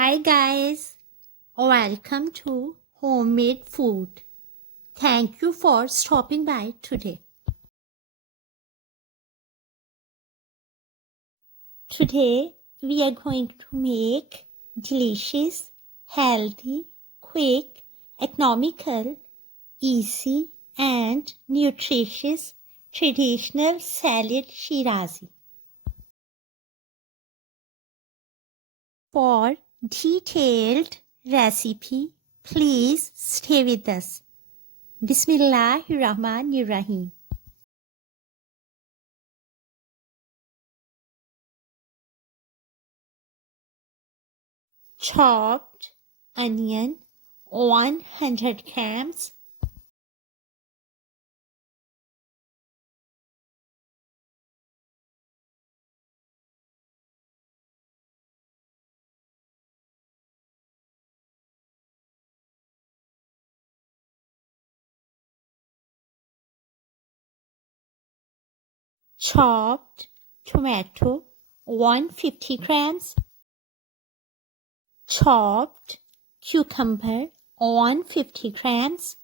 Hi guys, welcome to Homemade Food. Thank you for stopping by today. Today we are going to make delicious, healthy, quick, economical, easy and nutritious traditional salad Shirazi. For detailed recipe, please stay with us. Bismillahirrahmanirrahim. Chopped onion 100 grams, chopped tomato 150 grams, chopped cucumber 150 grams,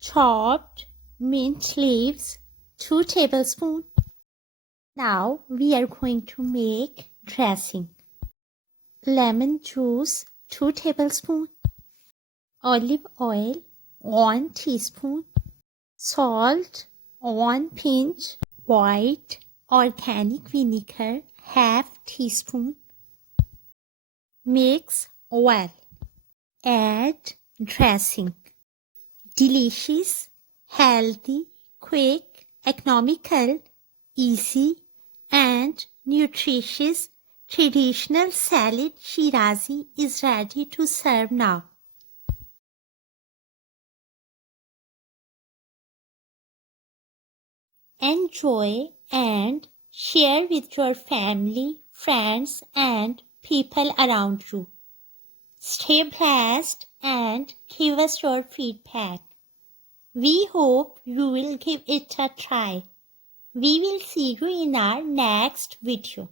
chopped mint leaves 2 tablespoons. Now we are going to make dressing. Lemon juice 2 tablespoons, olive oil 1 teaspoon, salt 1 pinch, white organic vinegar half teaspoon. Mix well. Add dressing. Delicious, healthy, quick, economical, easy and nutritious traditional salad Shirazi is ready to serve now. Enjoy and share with your family, friends and people around you. Stay blessed and give us your feedback. We hope you will give it a try. We will see you in our next video.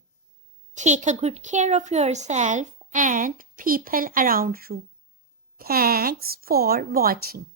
Take a good care of yourself and people around you. Thanks for watching.